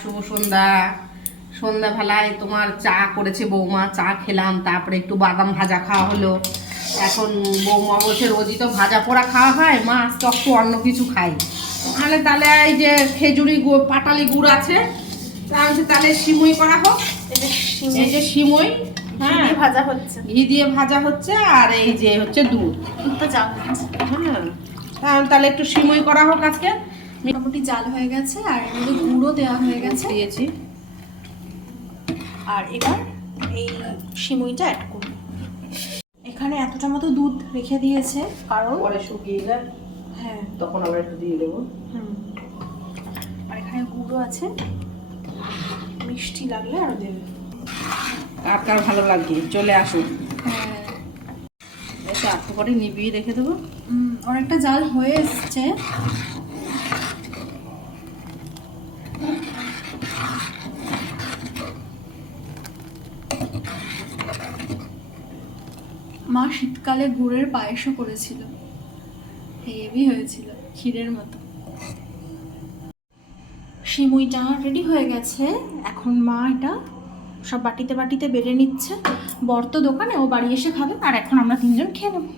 শুভ সন্ধ্যা। সন্ধ্যাবেলায় তোমার চা করেছে বৌমা, চা খেলাম, তারপরে একটু বাদাম ভাজা খাওয়া হলো। এখন বৌমা বলছে রোজই তো ভাজা পোড়া খাওয়া হয়, মা আজকে একটু অন্য কিছু খাই। তাহলে এই যে খেজুরি গুড়, পাটালি গুড় আছে, তাহলে সিমুই করা হোক। এই যে সিমুই, হ্যাঁ, ভাজা হচ্ছে, ঘি দিয়ে ভাজা হচ্ছে, আর এই যে হচ্ছে দুধ। হ্যাঁ, তাহলে একটু সিমুই করা হোক আজকে। মোটামুটি জাল হয়ে গেছে আর এর মধ্যে গুঁড়ো দেওয়া হয়ে গেছে দিয়েছি। আর এবার এই সিমুইটা অ্যাড করব। এখানে এতটা মতো দুধ রেখে দিয়েছে কারণ পরে শুকিয়ে যায়, হ্যাঁ তখন আবার একটু দিয়ে দেবো। আর এখানে গুঁড়ো আছে, মিষ্টি লাগলে আরো দেবে। কার কার ভালো লাগবে চলে আসুন। হ্যাঁ, এসে একটু করে নিবিয়ে রেখে দেবো। অনেকটা জাল হয়ে এসছে। মা শীতকালে গুড়ের পায়েসও করেছিল, হেভি হয়েছিল, ক্ষীরের মতো। সিমুইটা রেডি হয়ে গেছে। এখন মা এটা সব বাটিতে বাটিতে বেড়ে নিচ্ছে। বর তো দোকানে, ও বাড়ি এসে খাবে, আর এখন আমরা তিনজন খেয়ে নেবো।